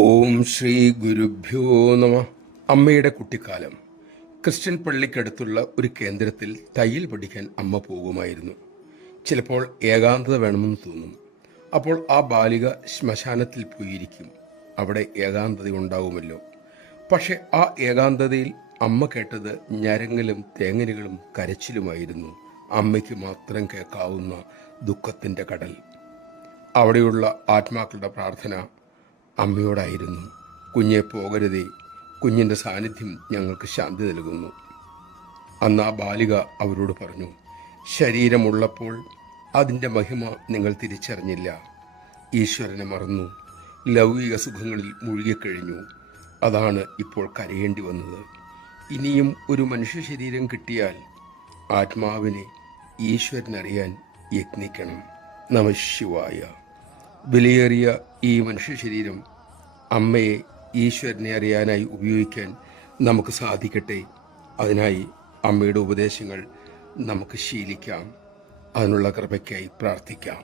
ഓം ശ്രീ ഗുരുഭ്യോ നമ. അമ്മയുടെ കുട്ടിക്കാലം. ക്രിസ്ത്യൻ പള്ളിക്കടുത്തുള്ള ഒരു കേന്ദ്രത്തിൽ തയ്യൽ പഠിക്കാൻ അമ്മ പോകുമായിരുന്നു. ചിലപ്പോൾ ഏകാന്തത വേണമെന്ന് തോന്നും. അപ്പോൾ ആ ബാലിക ശ്മശാനത്തിൽ പോയിരിക്കും. അവിടെ ഏകാന്തതയുണ്ടാവുമല്ലോ. പക്ഷെ ആ ഏകാന്തതയിൽ അമ്മ കേട്ടത് ഞരങ്ങലും തേങ്ങലുകളും കരച്ചിലുമായിരുന്നു. അമ്മയ്ക്ക് മാത്രം കേൾക്കാവുന്ന ദുഃഖത്തിൻ്റെ കടൽ. അവിടെയുള്ള ആത്മാക്കളുടെ പ്രാർത്ഥന അമ്മയോടായിരുന്നു. കുഞ്ഞെ പോകരുതേ, കുഞ്ഞിൻ്റെ സാന്നിധ്യം ഞങ്ങൾക്ക് ശാന്തി നൽകുന്നു. അന്ന് ആ ബാലിക അവരോട് പറഞ്ഞു, ശരീരമുള്ളപ്പോൾ അതിൻ്റെ മഹിമ നിങ്ങൾ തിരിച്ചറിഞ്ഞില്ല. ഈശ്വരനെ മറന്നു, ലൗകിക സുഖങ്ങളിൽ മുഴുകിക്കഴിഞ്ഞു. അതാണ് ഇപ്പോൾ കരയേണ്ടി വന്നത്. ഇനിയും ഒരു മനുഷ്യ ശരീരം കിട്ടിയാൽ ആത്മാവിനെ ഈശ്വരനറിയാൻ യത്നിക്കണം. നമഃശിവായ. വിലയേറിയ ഈ മനുഷ്യ ശരീരം അമ്മയെ ഈശ്വരനെ അറിയാനായി ഉപയോഗിക്കാൻ നമുക്ക് സാധിക്കട്ടെ. അതിനായി അമ്മയുടെ ഉപദേശങ്ങൾ നമുക്ക് ശീലിക്കാം. അതിനുള്ള കൃപയ്ക്കായി പ്രാർത്ഥിക്കാം.